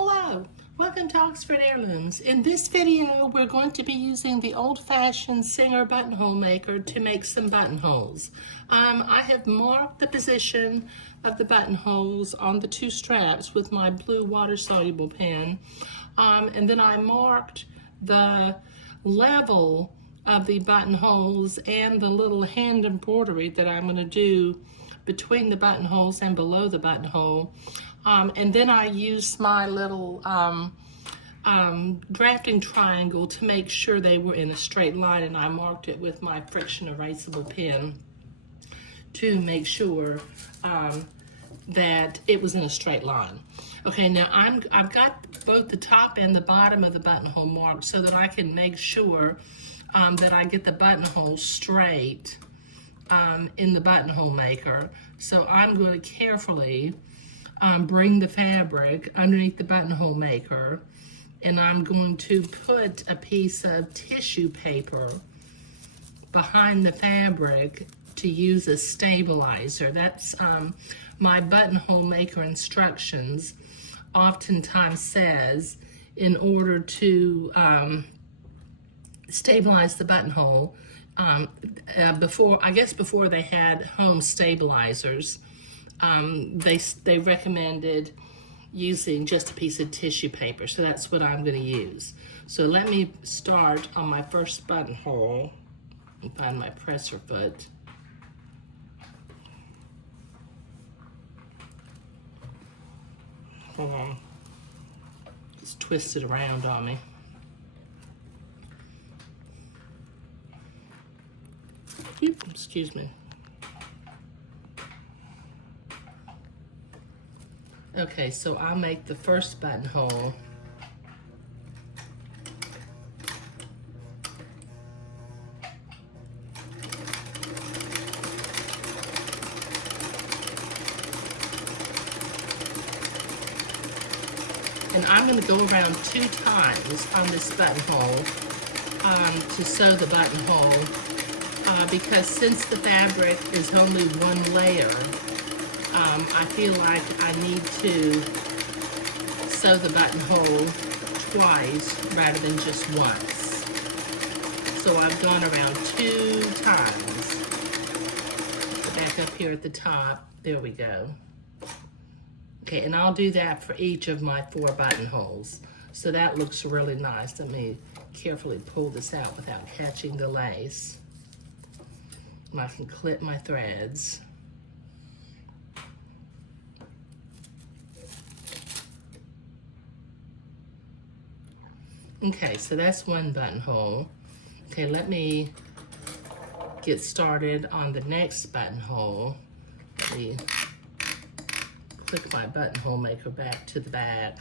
Hello, welcome to Oxford Heirlooms. In this video, we're going to be using the old-fashioned Singer buttonhole maker to make some buttonholes. I have marked the position of the buttonholes on the two straps with my blue water-soluble pen, and then I marked the level of the buttonholes and the little hand embroidery that I'm going to do between the buttonholes and below the buttonhole. And then I used my little drafting triangle to make sure they were in a straight line, and I marked it with my friction erasable pen to make sure that it was in a straight line. Okay, now I've got both the top and the bottom of the buttonhole marked so that I can make sure that I get the buttonhole straight in the buttonhole maker. So I'm going to carefully bring the fabric underneath the buttonhole maker, and I'm going to put a piece of tissue paper behind the fabric to use as stabilizer. That's my buttonhole maker instructions oftentimes says in order to stabilize the buttonhole. Before they had home stabilizers, they recommended using just a piece of tissue paper, so that's what I'm going to use. So let me start on my first buttonhole and find my presser foot. Hold on, it's twisted around on me. Excuse me. Okay, so I'll make the first buttonhole. And I'm going to go around 2 times on this buttonhole to sew the buttonhole because since the fabric is only one layer, I feel like I need to sew the buttonhole twice rather than just once. So I've gone around 2 times. Back up here at the top, there we go. Okay, and I'll do that for each of my 4 buttonholes. So that looks really nice. Let me carefully pull this out without catching the lace. And I can clip my threads. Okay, so that's one buttonhole. Okay, let me get started on the next buttonhole. Let me click my buttonhole maker back to the back,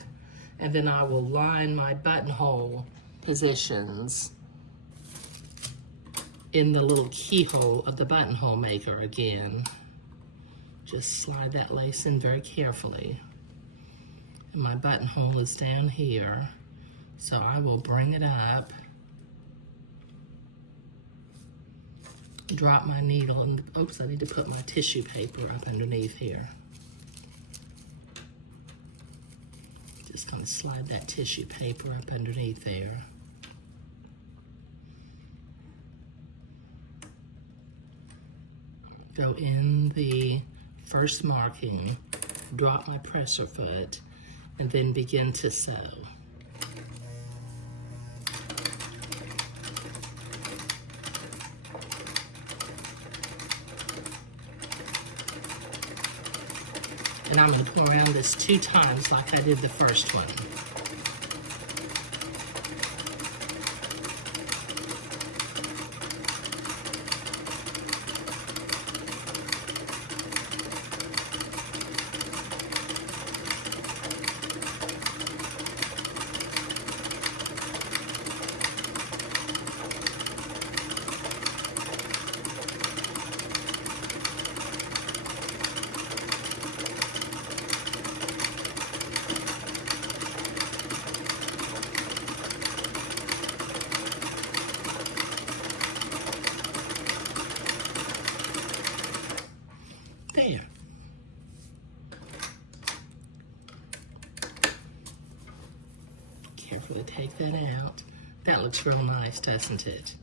and then I will line my buttonhole positions in the little keyhole of the buttonhole maker again. Just slide that lace in very carefully. And my buttonhole is down here. So I will bring it up, drop my needle, and oops, I need to put my tissue paper up underneath here. Just gonna slide that tissue paper up underneath there. Go in the first marking, drop my presser foot, and then begin to sew. And I'm going to go around this 2 times like I did the first one. take that out. That looks real nice, doesn't it?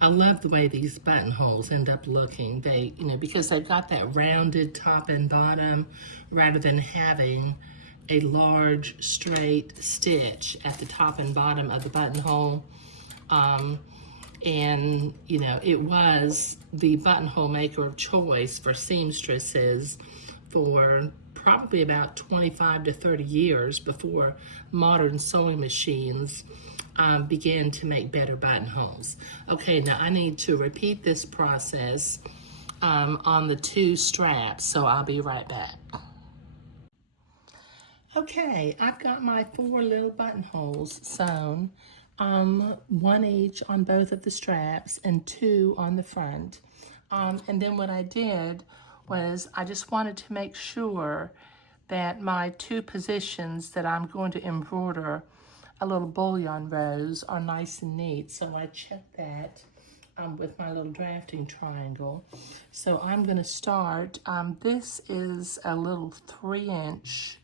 I love the way these buttonholes end up looking. They, because they've got that rounded top and bottom rather than having a large straight stitch at the top and bottom of the buttonhole. And, it was the buttonhole maker of choice for seamstresses for probably about 25 to 30 years before modern sewing machines began to make better buttonholes. Okay, now I need to repeat this process on the 2 straps, so I'll be right back. Okay, I've got my 4 little buttonholes sewn, 1 each on both of the straps and 2 on the front. And then what I did was I just wanted to make sure that my 2 positions that I'm going to embroider a little bullion rows are nice and neat. So I checked that with my little drafting triangle. So I'm going to start. This is a little 3-inch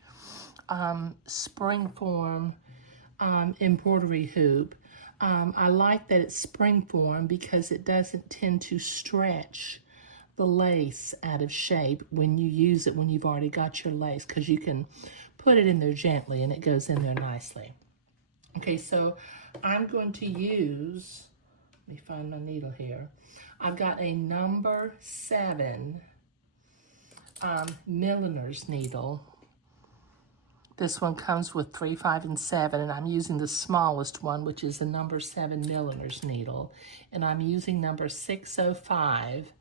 springform embroidery hoop. I like that it's springform because it doesn't tend to stretch the lace out of shape when you use it when you've already got your lace, because you can put it in there gently and it goes in there nicely. Okay, so I'm going to use, let me find my needle here. I've got a number 7 milliner's needle. This one comes with 3, 5, and 7, and I'm using the smallest one, which is a number 7 milliner's needle. And I'm using number 605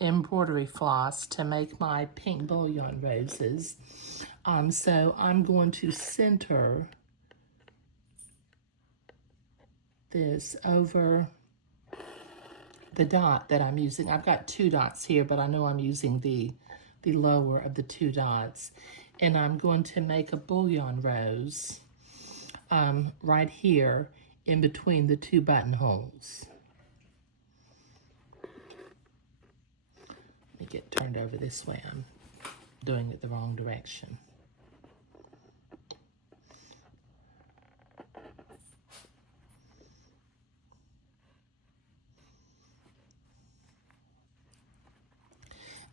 embroidery floss to make my pink bullion roses. So I'm going to center this over the dot that I'm using. I've got 2 dots here, but I know I'm using the lower of the 2 dots. And I'm going to make a bullion rose right here in between the 2 buttonholes. Let me get turned over this way. I'm doing it the wrong direction.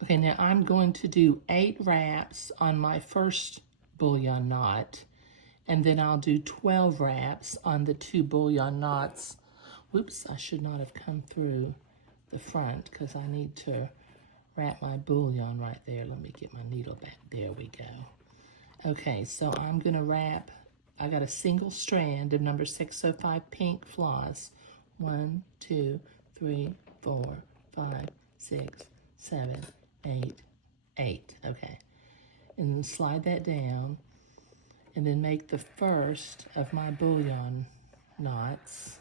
Okay, now I'm going to do 8 wraps on my first bullion knot, and then I'll do 12 wraps on the 2 bullion knots. Whoops, I should not have come through the front because I need to wrap my bullion right there. Let me get my needle back. There we go. Okay, so I'm going to wrap, I got a single strand of number 605 pink floss. 1, 2, 3, 4, 5, 6, 7, 8. Okay. And then slide that down and then make the first of my bullion knots.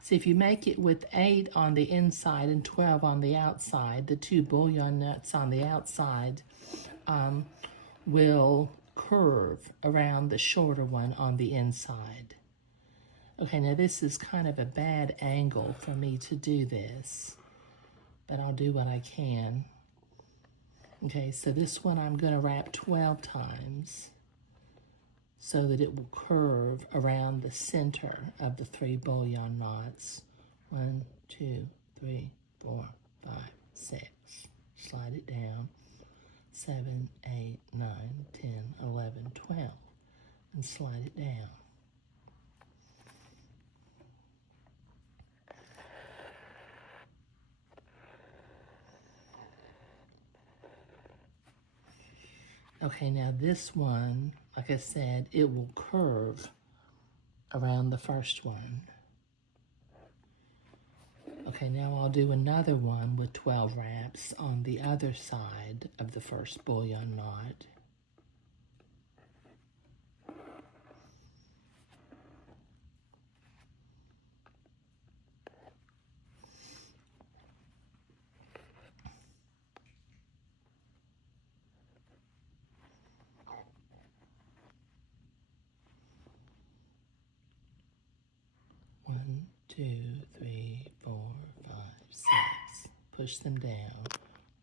See, if you make it with 8 on the inside and 12 on the outside, the 2 bullion knots on the outside will curve around the shorter one on the inside. Okay, now this is kind of a bad angle for me to do this, but I'll do what I can. Okay, so this one I'm going to wrap 12 times so that it will curve around the center of the 3 bullion knots. 1, 2, 3, 4, 5, 6. Slide it down. 7, 8, 9, 10, 11, 12. And slide it down. Okay, now this one, like I said, it will curve around the first one. Okay, now I'll do another one with 12 wraps on the other side of the first bullion knot. One, 2, 3, 4, 5, 6. Push them down.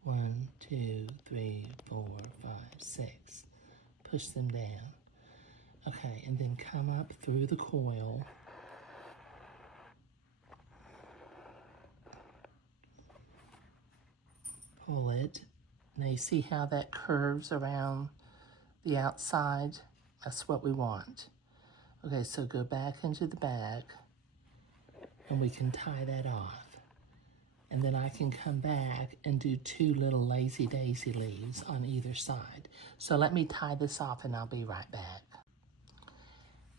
1, 2, 3, 4, 5, 6. Push them down. Okay, and then come up through the coil. Pull it. Now you see how that curves around the outside? That's what we want. Okay, so go back into the bag and we can tie that off. And then I can come back and do 2 little lazy daisy leaves on either side. So let me tie this off and I'll be right back.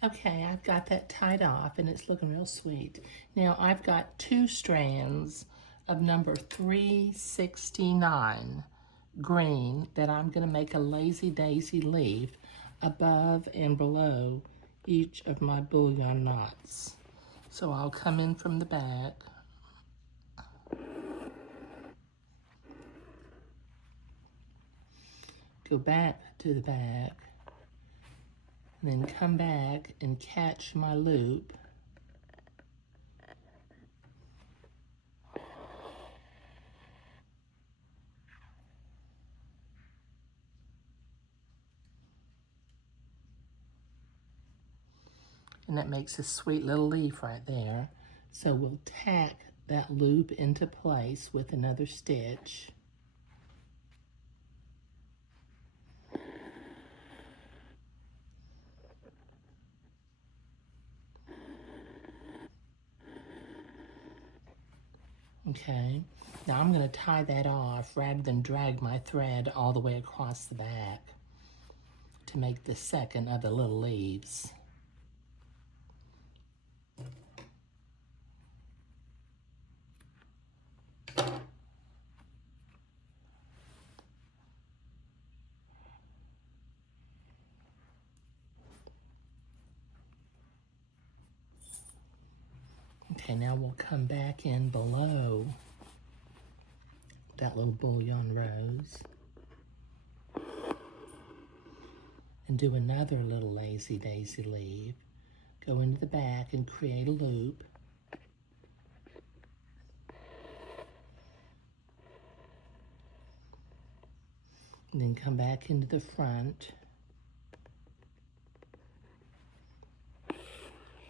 Okay, I've got that tied off and it's looking real sweet. Now I've got 2 strands of number 369 green that I'm gonna make a lazy daisy leaf above and below each of my bullion knots. So I'll come in from the back. Go back to the back, and then come back and catch my loop. And that makes a sweet little leaf right there. So we'll tack that loop into place with another stitch. Okay, now I'm going to tie that off rather than drag my thread all the way across the back to make the second of the little leaves. Okay, now we'll come back in below that little bullion rose and do another little lazy daisy leaf. Go into the back and create a loop. And then come back into the front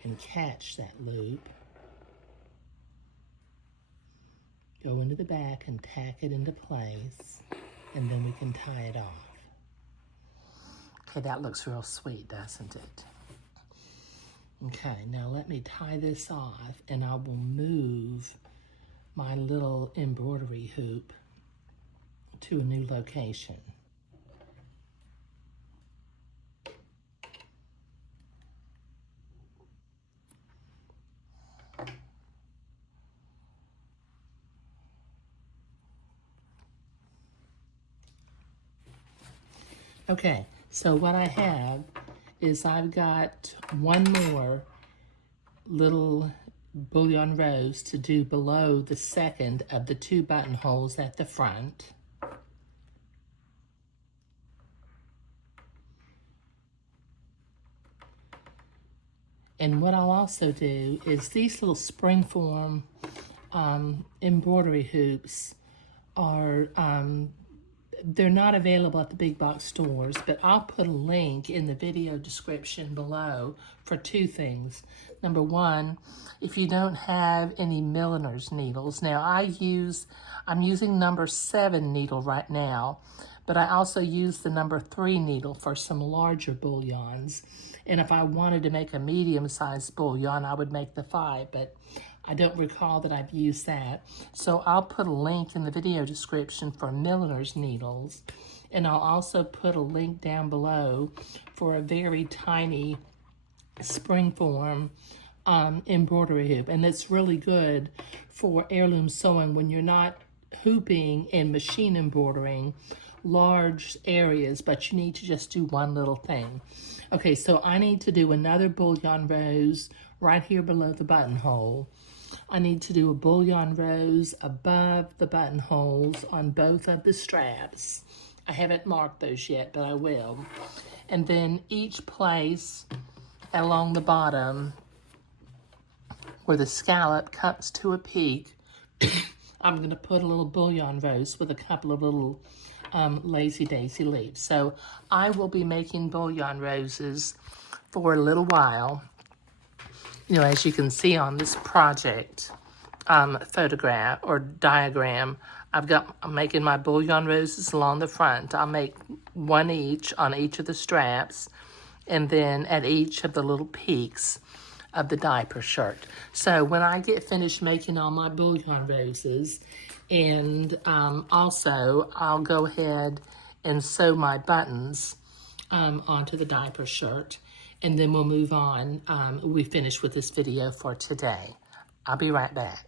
and catch that loop. Go into the back and tack it into place, and then we can tie it off. Okay, that looks real sweet, doesn't it? Okay, now let me tie this off, and I will move my little embroidery hoop to a new location. Okay, so what I have is I've got one more little bullion rose to do below the second of the 2 buttonholes at the front. And what I'll also do is these little springform embroidery hoops are they're not available at the big box stores, but I'll put a link in the video description below for 2 things. Number 1, if you don't have any milliner's needles. Now I'm using number 7 needle right now, but I also use the number 3 needle for some larger bullions. And if I wanted to make a medium-sized bullion, I would make the 5, but I don't recall that I've used that. So I'll put a link in the video description for milliner's needles. And I'll also put a link down below for a very tiny springform embroidery hoop. And it's really good for heirloom sewing when you're not hooping and machine embroidering large areas, but you need to just do one little thing. Okay, so I need to do another bullion rose right here below the buttonhole. I need to do a bullion rose above the buttonholes on both of the straps. I haven't marked those yet, but I will. And then each place along the bottom where the scallop comes to a peak, I'm going to put a little bullion rose with a couple of little lazy daisy leaves. So I will be making bullion roses for a little while. You know, as you can see on this project photograph or diagram, I'm making my bullion roses along the front. I'll make one each on each of the straps, and then at each of the little peaks of the diaper shirt. So when I get finished making all my bullion roses, and also I'll go ahead and sew my buttons onto the diaper shirt, and then we'll move on. We finish with this video for today. I'll be right back.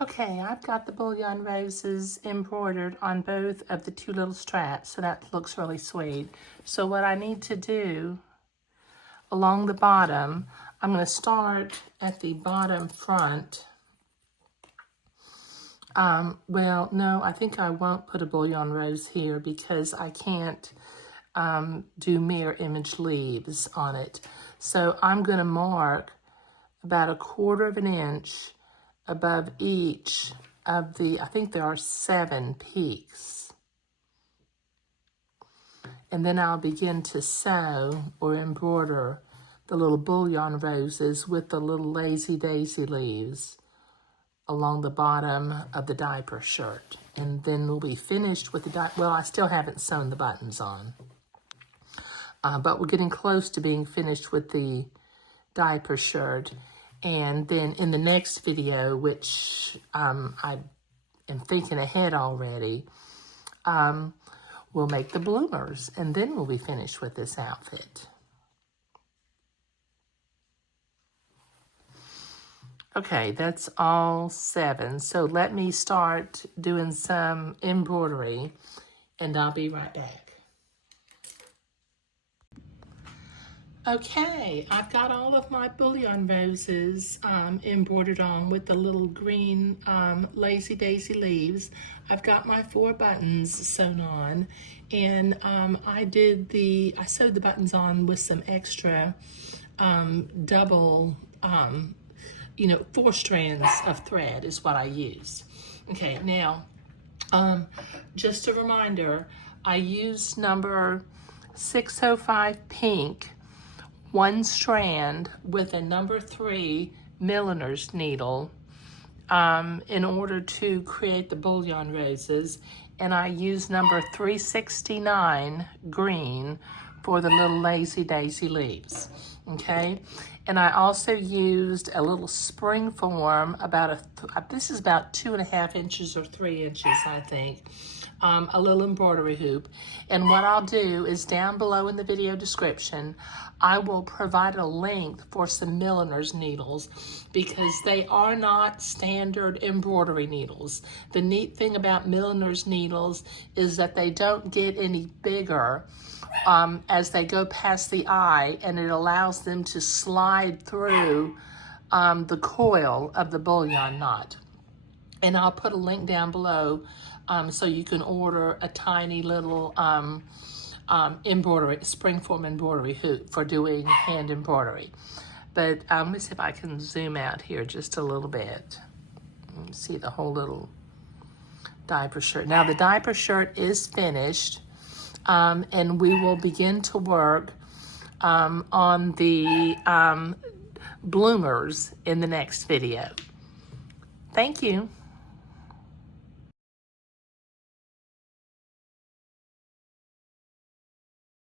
Okay, I've got the bullion roses embroidered on both of the two little straps, so that looks really sweet. So what I need to do along the bottom, I'm going to start at the bottom front. Well, no, I think I won't put a bullion rose here because I can't do mirror image leaves on it. So I'm going to mark about 1/4 of an inch above each of the, I think there are 7 peaks. And then I'll begin to sew or embroider the little bullion roses with the little lazy daisy leaves along the bottom of the diaper shirt. And then we'll be finished with the well, I still haven't sewn the buttons on. But we're getting close to being finished with the diaper shirt. And then in the next video, which I am thinking ahead already, we'll make the bloomers, and then we'll be finished with this outfit. Okay, that's all 7. So let me start doing some embroidery, and I'll be right back. Okay, I've got all of my bullion roses embroidered on with the little green lazy daisy leaves. I've got my 4 buttons sewn on, and I sewed the buttons on with some extra double, 4 strands of thread is what I used. Okay, now, just a reminder, I used number 605 pink, 1 strand with a number 3 milliner's needle in order to create the bullion roses, and I used number 369 green for the little lazy daisy leaves. Okay, and I also used a little spring form, this is about 2.5 inches or 3 inches, I think. A little embroidery hoop. And what I'll do is down below in the video description, I will provide a link for some milliner's needles because they are not standard embroidery needles. The neat thing about milliner's needles is that they don't get any bigger as they go past the eye, and it allows them to slide through the coil of the bullion knot. And I'll put a link down below so you can order a tiny little embroidery, springform embroidery hoop for doing hand embroidery. But let me see if I can zoom out here just a little bit. You can see the whole little diaper shirt. Now the diaper shirt is finished, and we will begin to work on the bloomers in the next video. Thank you.